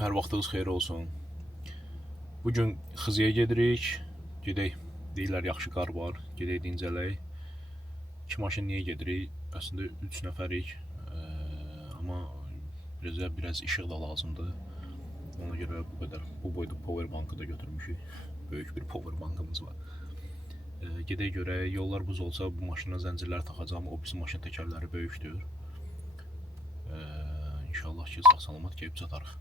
Hər vaxtınız xeyir olsun. Bugün Xızıya gedirik. Gedək. Deyirlər yaxşı qar var. Gedək dincələk. 2 maşın niyə gedirik? Əslində 3 nəfərik. Amma biraz işıq da lazımdır. Ona görə bu qədər. Bu boyda power bankı da götürmüşük. Böyük bir power bankımız var. Gedək görək. Yollar buz olsa bu maşına zəncirlər taxacağam. O bizim maşın təkərləri böyükdür. İnşallah ki sağ-salamat gəlib çatarıq.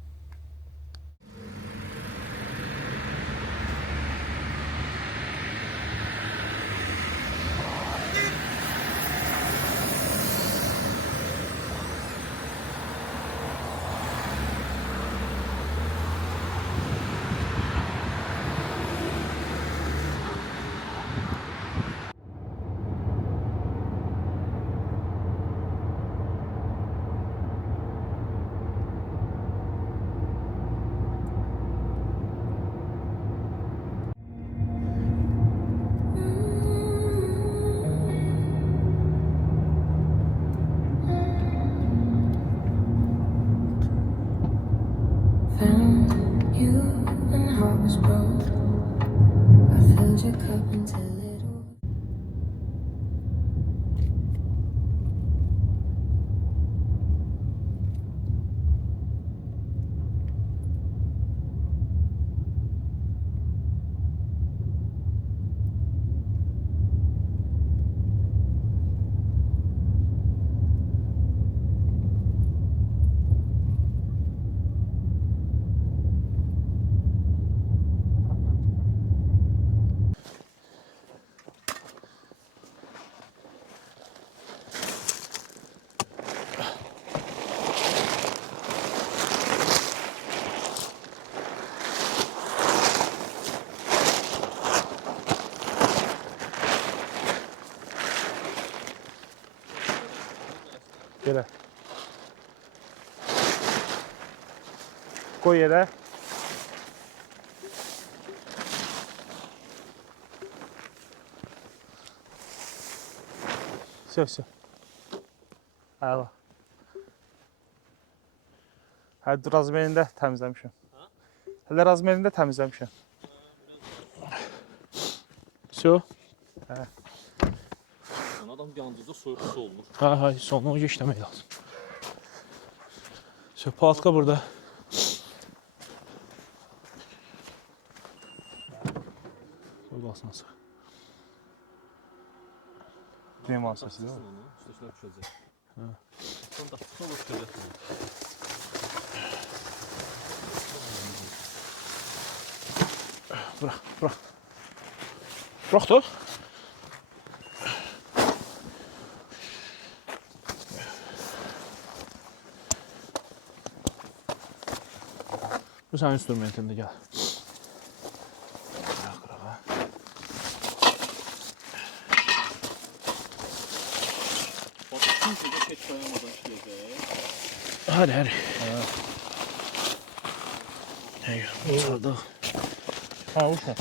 Found you when heart was broke. I filled your cup until it over. Yerə. Qoy yerə. Sök. Əla. Hələ razmerində təmizləmişəm. Su? Hə. Adam yandıqca soyuq su olmur. Ha, sonra işləmək lazım. Palatka burada. Soyuqlasın asıq. Krem asası değil mi? Üstəşlər düşəcək. Son daxtıqda olur düşəcək. Bırax da. Bu sənin instrumentində gəl. Qırağa. Bax, kimsədə heç dayanmadan işləyəcək. Hadi. Çıxardıq. Ha uşaq.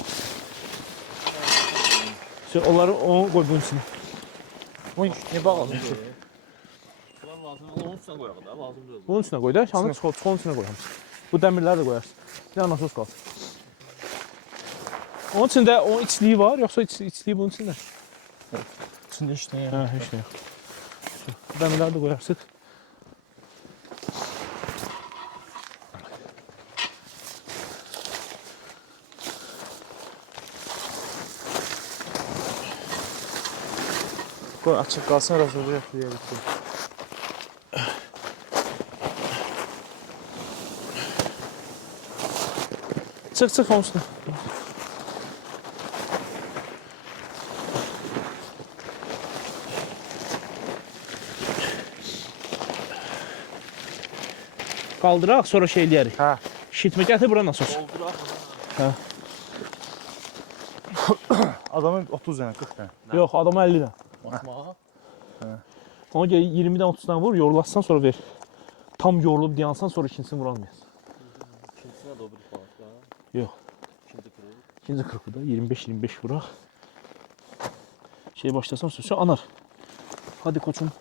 Onları qoy bunun içine. Oy ne bağlı? Bunlar lazım, onun üstünə qoyaq da, lazım deyil. Bunun içine qoy da, şanı çıxonun içine qoy hamısı. Bu dəmirləri də qoyarsın. Bir dənə nasos qalsın. Onun içində onun içliyi var, yoxsa içliyi bunun içində? İçinde iş ne ya? Hə, heç nə yox. Bu dəmirləri də qoyarsın. Koy açık kalsın razı yapıyor. Çıx onun üstünə. Qaldıraq, sonra şey eləyərik. Hə. Şitmə gətir bura nasos. Dolduraq. Adamın 30 tane 40 tane. Yox, adama 50 dən. Basmağa. Ona görə 20-dən 30-dan vur, yorulassan sonra ver. Tam yorulub dayansan sonra ikincisini vuralmayasın. İkincisine də o bir falan da. Yox. İkinci kırıq. İkinci qırpıda 25-25 vuraq. Şey başlasam sözü anar. Hadi koçum.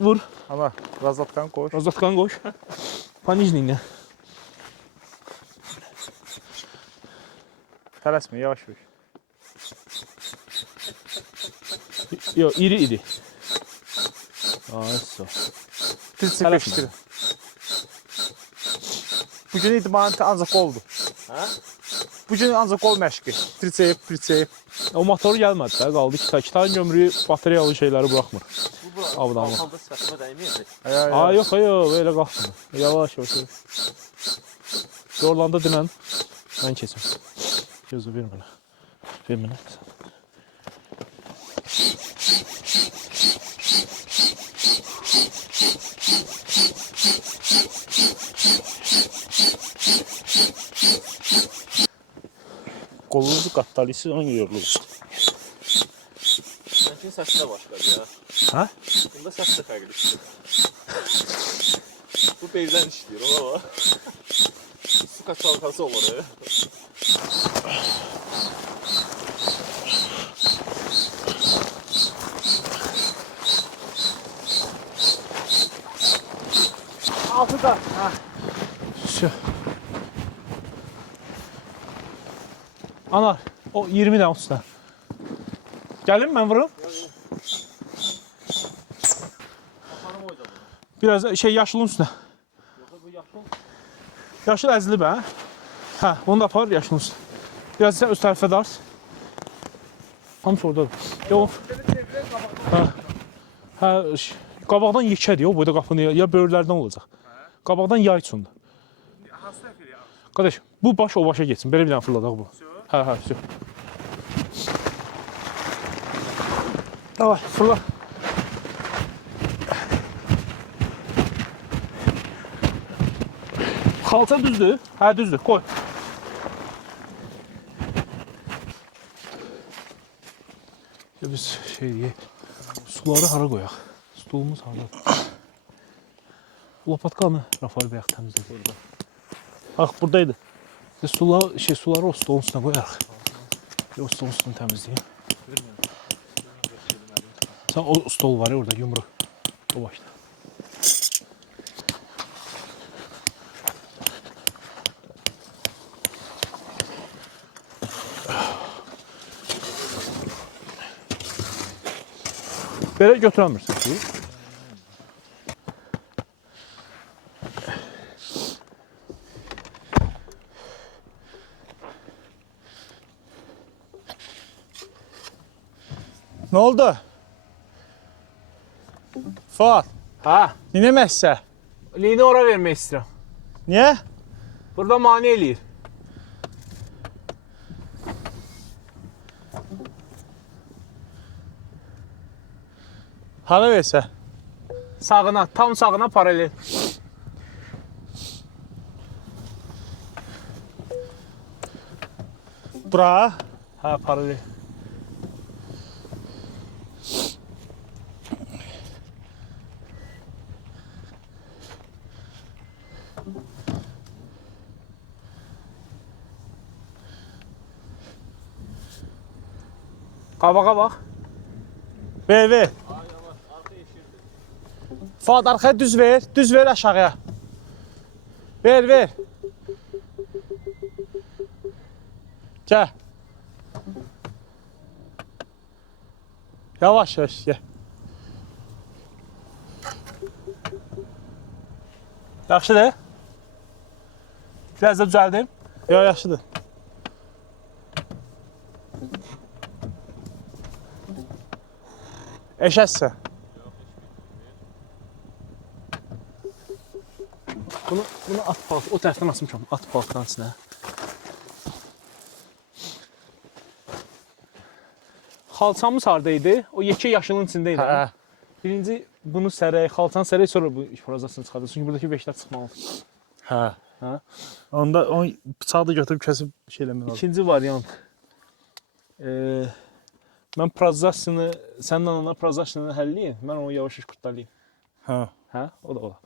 Vur. Allah razatkan koş. Rozatkan koş. Panijninlə. Tələsmə, yavaş yavaş. Yox, iri idi. Ay, sağ. Trilçe Tələsmə. peşdir. Bugün idmanı ancaq qoldur. Hə? Bugün ancaq qol məşqi. Trilçe. O motor gəlmədi də, qaldı ki, kitabın gömrüyü bateriyalı şeyləri buraxmır. Bu bura. Avdanlıq. Qalxanda sifətimə dəyməyəcək. Aa, yox, elə qalxmır. Yavaş, yavaş. Yorulanda dinən, mən keçim. Gözü ver mənə. Ver mənə. Qolunuzu qatdalıysınız, ona görə yorulursunuz. Sənin səsi də başqadır ya. Hə? Bunda səs də fərqli işləyir. Bu beldən işləyir, ona bax. Su kaçalkası olur ya. Altıda. Şu. Anar, o 20'den 30'dan. Gelin ben vururum. Bakalım hocam. Biraz da şey yaşılın üstüne. Yoxsa bu yaşıl. Yaşıl əzli be. Hə, onu da apar yaşılın üstüne. Biraz sen öz tərəfə dart. Hamısı oradadır. Yox. Hə, qabaqdan yekədir o boyda qapını ya böyürlərdən olacaq. Qabaqdan yay üçündür. Qardaş, bu baş o başa geçsin. Belə bir dənə fırladaq bu. Hə, все. Davay, fırla. Xalça düzdür? Hə, düzdür. Qoy. Ya biz şey suları hara qoyaq? Stolumuz hardadır? Lopatkanı Rafael Beyaq təmizlədi burada. Bax, buradaydı. Biz suları o stolun üstünə qoyarıq. O stolun üstünü təmizləyim. Sen o stol var ya orada yumru. O başta. Belə götürəmirsən ki. Ne oldu? Fuat, Ha, yine məhsə. lini ora vermək istəyirəm. Niye? Burada mane eləyir. Hara versə? Sağına, tam sağına paralel. Bura. Ha, paralel. Qabağa bax. Ver. Fuat arkaya düz ver. Düz ver aşağıya. Ver. Gel. Yavaş gel. Yaxşı de. Biraz da düzəldim. Ya yaxşıdır. Eşətsə. Bunu at paltı, o tərəfdən asmışam. At paltının içinə. Xalçamız hardaydı? O yekə yaşılın içindeydi. Hə. Birinci bunu sərək, xalçanı sərək, sonra bu ifrazasını çıxardır. Çünki buradakı beşlər çıxmalıdır. Hə. Hə? Onda o bıçağı da götürüb kəsib şey eləmək lazım. İkinci variant. Mən prozasını, səndən ona prozasını həlliyim. Mən onu yavaş-yavaş qurtarlayayım. Hə. Hə? O da olar.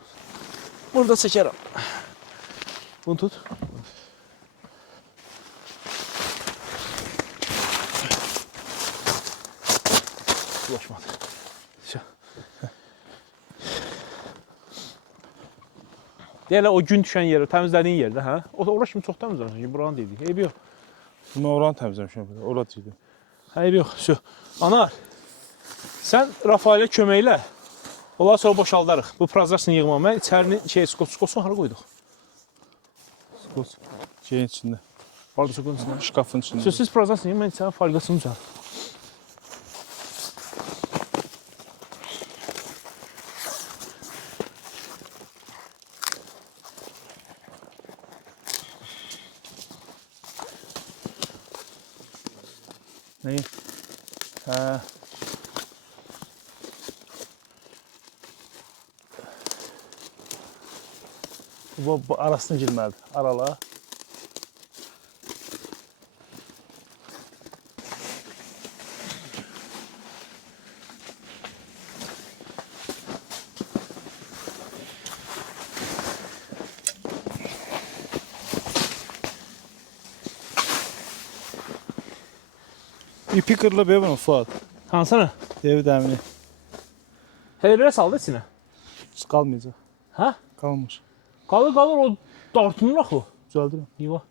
Burada çəkərəm. Bunu tut. Bulaşmadı. Deyirlər o gün düşən yer, təmizlədiyin yerdə, hə? Ora kimi çox təmizləmişəm ki, buranı dedik. Eybi yox. Mən oranı təmizləmişəm. Ora deyildi. Eybi yox. Şu. Anar, sən Rafaelə köməklə. Ondan sonra boşaldarıq. Bu prozrasını yığma. Mən içərini skosunu hara qoyduq? Skos. Şeyin içində. Harada skosunu içində? Şkafın içində. Siz prozrasını yığın, mən içərini folqasını düzəldim. Neyi? Hə. Bu arasına girməlidir. Arala. İpi kırılıb bunun Fuat. Hansını? Devi dəmini. Hələ saldı içinə. Heç qalmayacaq. Hə? Qalmır. Qalır, o dartınır axı. Düzəldirəm. Yuva.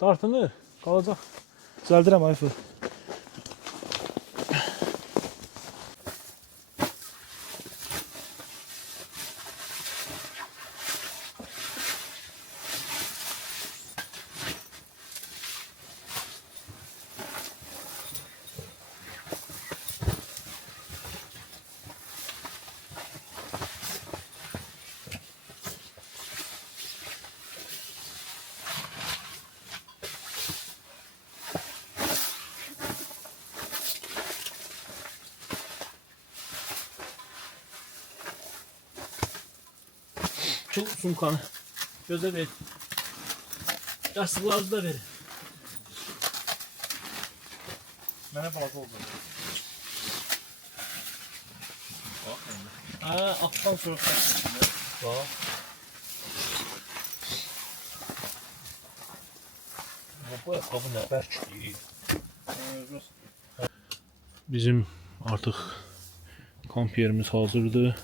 Dartınır, qalacaq. Düzəldirəm ay Fuat. Çıl sumkanı. Gözə ver. Yastıqları da verin. Mənə balaca oldu. Hə, altdan sonra xəstəsində. Bax. Bu ayaqqabı nə bərkdir. Bizim artıq kamp yerimiz hazırdır.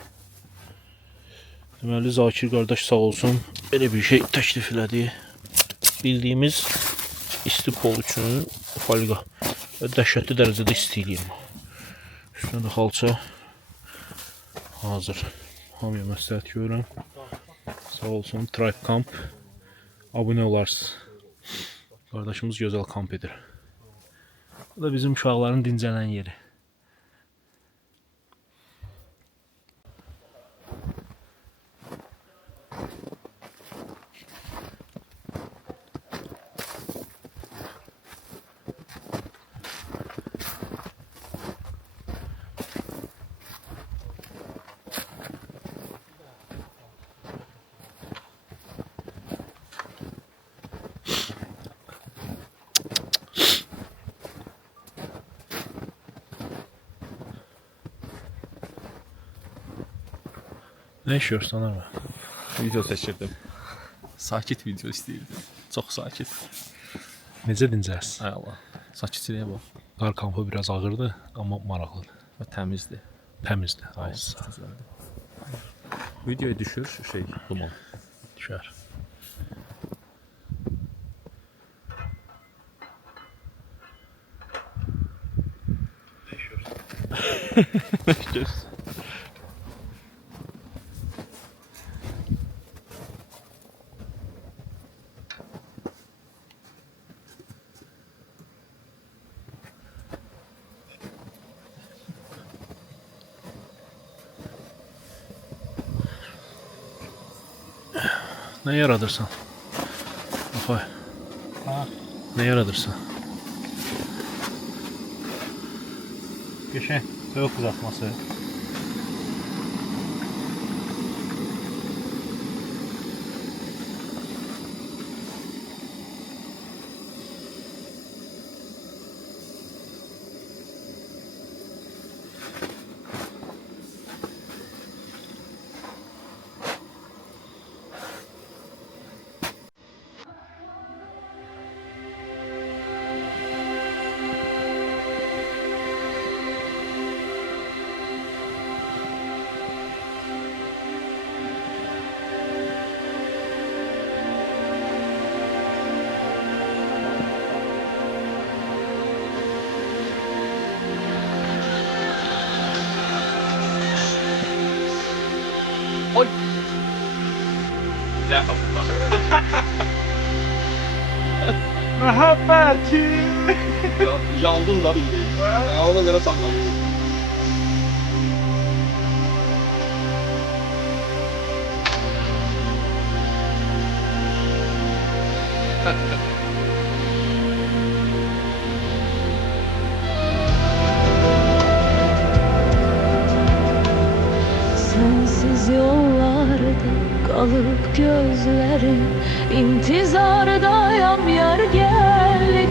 Deməli, Zakir qardaş sağ olsun, belə bir şey təklif elədi. Bildiyimiz isti pol üçün folqa və dəhşətli dərəcədə istəyir. Üstünə də xalça hazır. Hamıya məsləhət görürəm. Sağ olsun, Tribe Camp. Abunə olarsınız. Qardaşımız gözəl kamp edir. Bu da bizim uşaqların dincələn yeri. Nə işiyorsun Anar mı? Video çəkirdim. Sakit video istəyirdim. Çox sakit. Necə dincəlsin? Ay Allah. Sakitçiliyə bax. Qar kampı biraz ağırdı, amma maraqlıdır. Və təmizdir. Təmizdir. Ay, Videoya düşür şey, duman. düşər. Ne yaradırsan? Afay. Ha. Ne yaradırsan? Geçen soğuk uzatması. Məhəbbətim. Yandın da bildiğin. Ona göre saklanmış. Sensiz yollarda kalıp gözlerim intizardayım yar gel.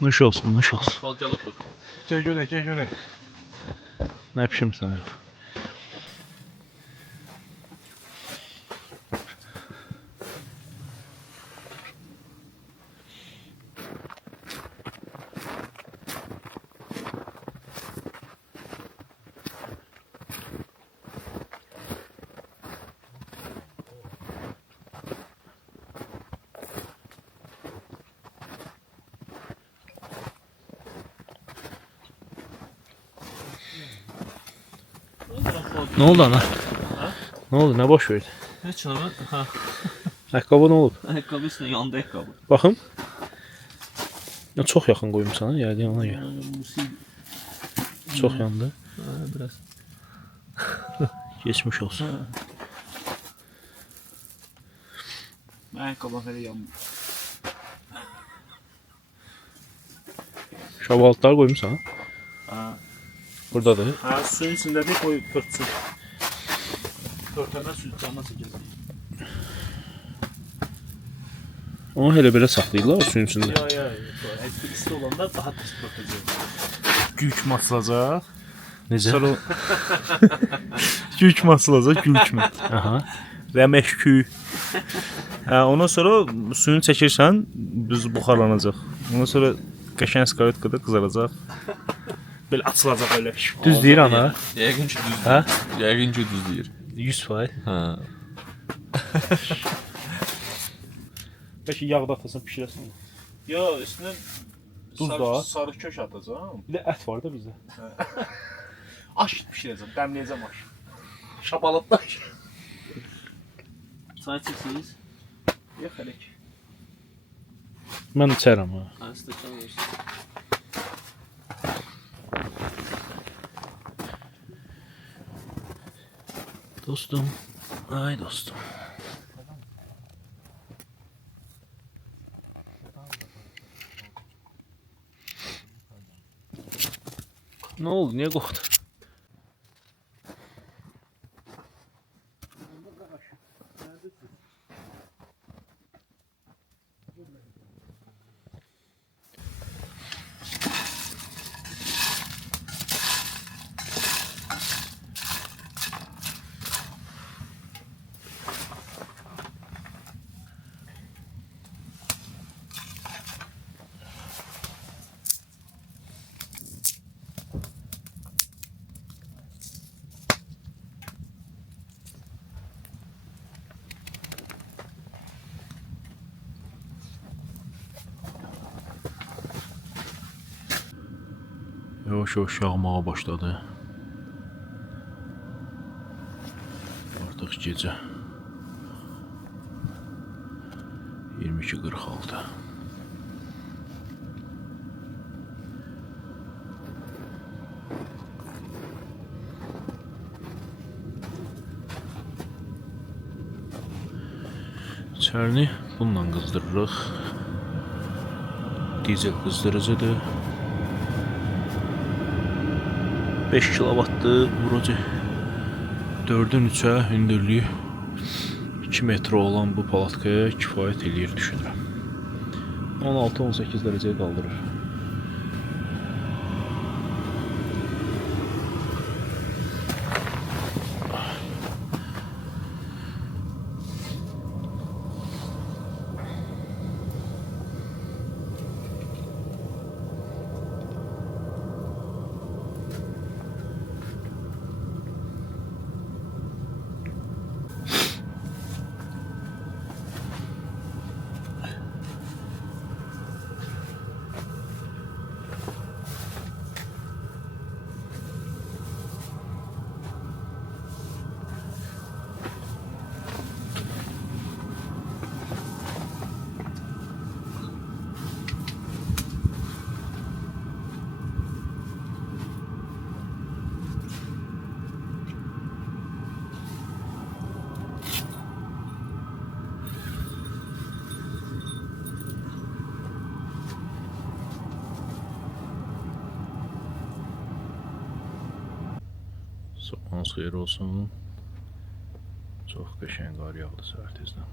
Nuş olsun, nuş olsun. Balcalık bu. Gəl görək, gəl görək. Ne yapayım sana? Ne oldu ana? Ne oldu? Ne boş verdin? Hiç ama. Ha. Ayakkabı ne oldu? Ayakkabı üstüne yandı ayakkabı. Bakın. Ya çok yakın koyayım sana. Yani ona göre. Çok yandı. Biraz. Geçmiş olsun. Ayaqqabı belə yanmır. Şabaltlar koyayım sana. Ha. Buradadır. Ha, suyun içində bir qoy pörtsün. Pörtəmə su canına çəkəcək. Onu hele böyle saklayırlar suyun içinde. Ya, isti olanda daha pis pörtəcək. Gülk masılacaq. Necə? Sonra gülk masılacaq, gülk mü? Aha. Rəməşkü. Hə, ondan sonra suyunu çəkirsən, düz buxarlanacaq. Ondan sonra qəşəng skarotkada qızaracaq. Belə açılacaq elə. Düz deyir ana. Yəqin ki düz. Hə? Yəqin ki düz deyir. 100%. Ha. Bəlkə yağda atasan, bişirəsən. Yo, üstünə Duz da. sarı kök atacağam. Bir de et var da bizde. Aş bişirəcəm, dəmləyəcəm aş. Şabalatla. Çay içirsiniz? Yox, hələ ki. Mən içərəm ha. Ha, stəkan versin. Dostum. Ay dostum. Ne oldu? Niye korktun? Yavaş yavaş yağmağa başladı. Artık gece 22:46. İçerini bununla kızdırırıq. Dizel kızdırıcıdır. 5 kilowattdır. Vurucu 4'ün 3'ə hündürlüyü 2 metre olan bu palatkaya kifayət eləyir düşünürəm. 16-18 dərecəyə qaldırır. Sabahınız xeyir olsun. Çox qəşəng qar yağdı səhər tezdən.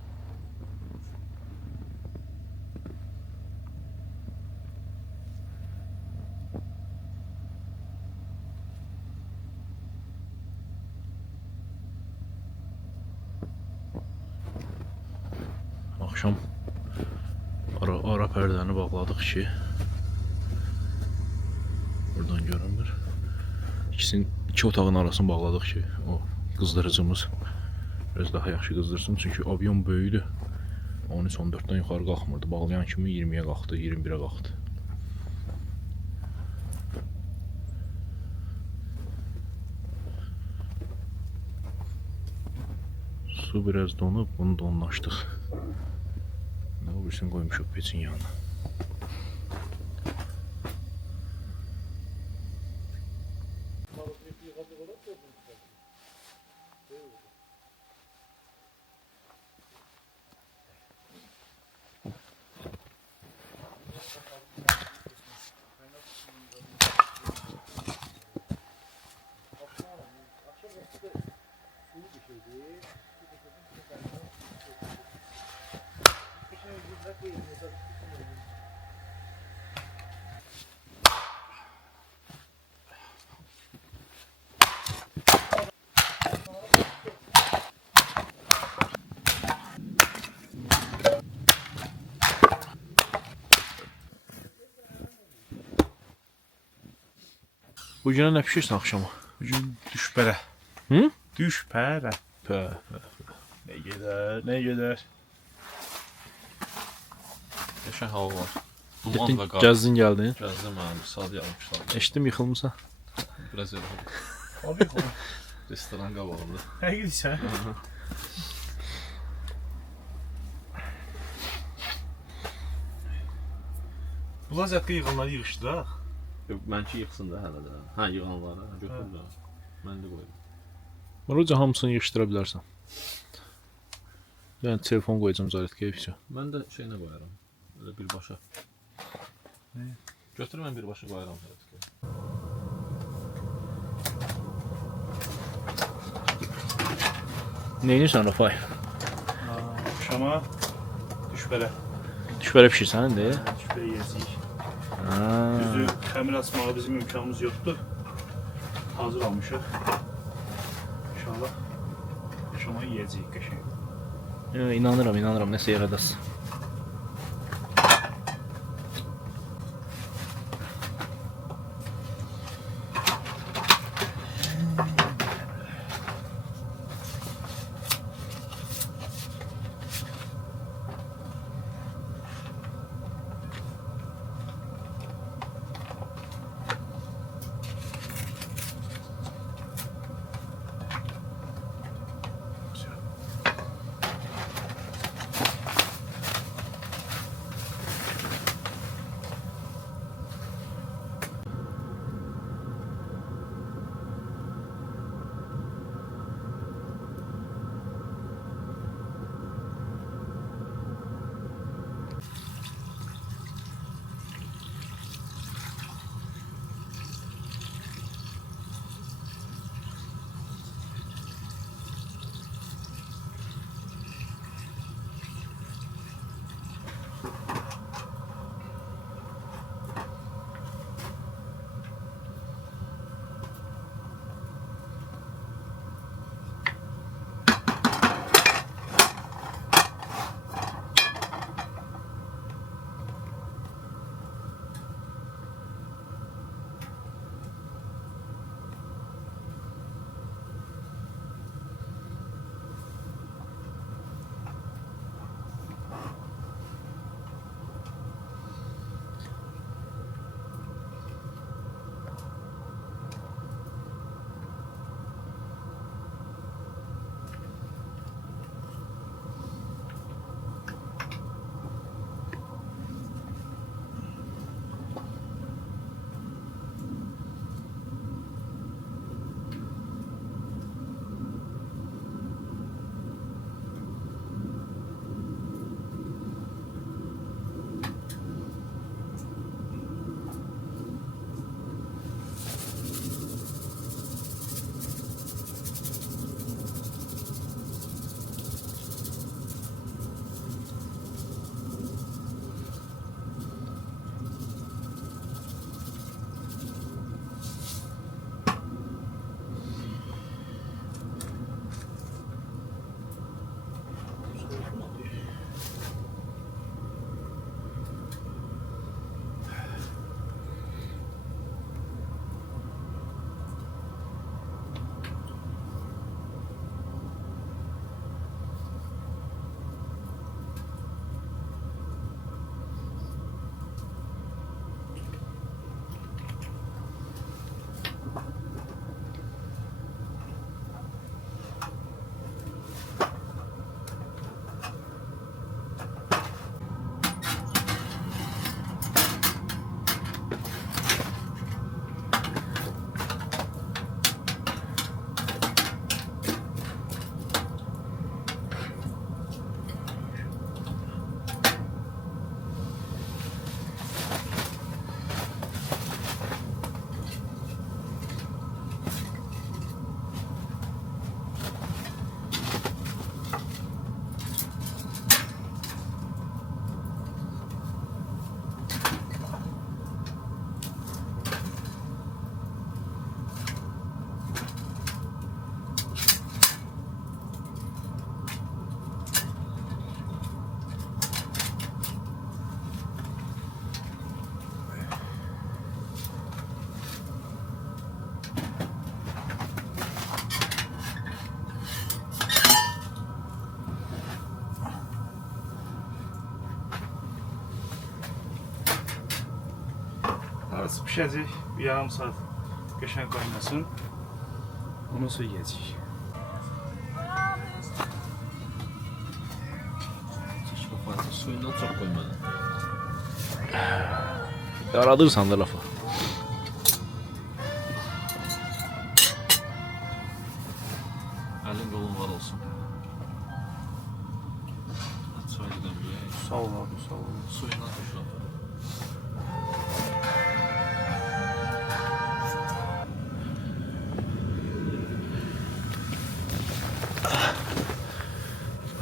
Axşam ara pərdəni bağladıq ki, buradan görünmür. İki otağın arasını bağladıq ki, o qızdırıcımız biraz daha yaxşı qızdırsın. Çünki obyon böyüdü. 13-14'dan yuxarı qalxmırdı. Bağlayan kimi 20'yə qalxdı, 21'ə qalxdı. Su biraz donub, bunu donlaşdıq. Nə olursun qoymuşuq peçin yanına. Bu günə nə pişirsən axşama? Bugün düşbərə. Hı? Düşbərə. Pə. Ne gedər, ne gedər. Qəşəng hava var. Getdin, Duman da qar. gəzdin, gəldin. Gəzdim mən, saat yağmışlar. Eşitdim, yıxılmısan. Biraz elə oldu. Abi, Restoran qabağında. nə gedirsən? Bunlar zətdə yığanları yığışdıraq. Mənki yıxsın da hələ də. Hə, yığanları götür də. Mən də qoyum. Ruca hamısını yığışdıra bilərsən. Yəni telefon qoyacağım zaryadkaya isə. Mən də şeyinə qoyaram. Elə birbaşa. Götür mən birbaşa qoyaram. Neyinirsən Rafay? Şama düşbərə. Düşbərə pişirsən indi? Düşbərə yeyəcəyik. Ha. Düzdür, xəmir asmağa bizim imkanımız yoxdur. Hazır almışıq. İnşallah şama yeyəcəyik qəşəng. İnanıram, nəsə yaradasın. Arası pişəcək, bir yarım saat qəşəng qaynasın. Ondan sonra yeyəcəyik. Suyundan çox qoymadım. Yaradırsan da lafa. Əlin yolun var olsun. Çayı dəmləyək. Sağ ol abi, sağ ol. Suyuna tuşla.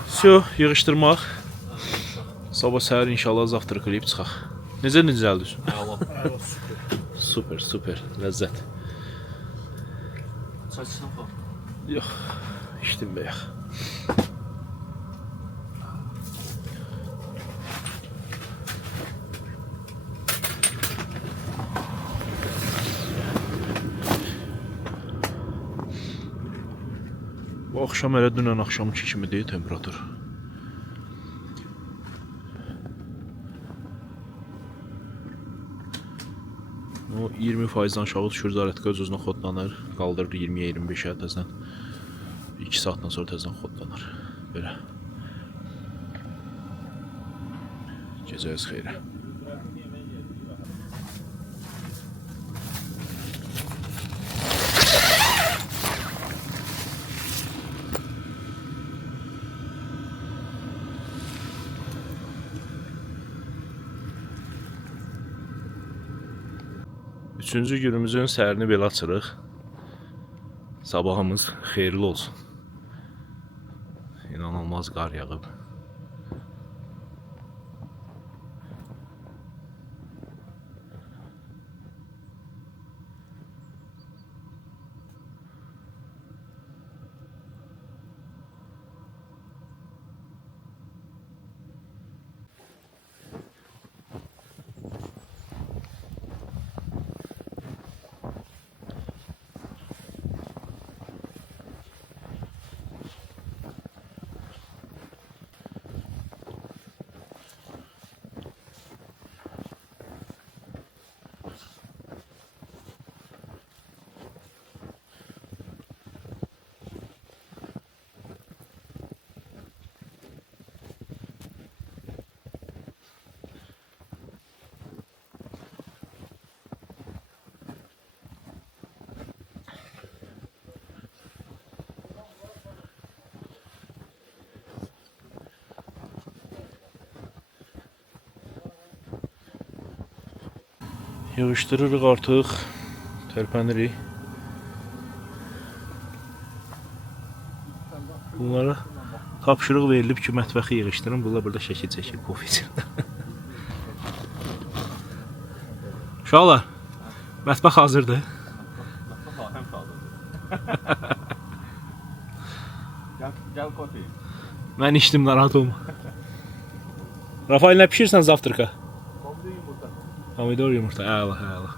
Все, yığışdırmaq. Sabah səhər inşallah zavtrak eləyib çıxaq. Necə dincəldiniz? Super, super. Ləzzət. Çay içsən falan. Yox, içdim bəyək. Bu axşam elə dünən axşamki kimidir temperatur. O 20%-dən aşağı düşür, zarətka öz-özünə xodlanır, qaldırır 20-yə 25-ə təzən. 2 saatdan sonra təzən xodlanır. Belə. Gecəniz xeyrə. Üçüncü günümüzün səhərini belə açırıq. Sabahımız xeyirli olsun. İnanılmaz qar yağıb. Yığışdırırıq artıq, tərpənirik. Bunlara tapşırıq verilib ki, mətbəxi yığışdırın. Bunlar burada şəkil çəkir, kofe için. Uşaqlar, mətbəx hazırdır. Həm kaldı. Gel kofi. Mən içdim, narahat olma. Rafael, nə pişirsən zavtraka? Pomidor yumurta, əla, əla.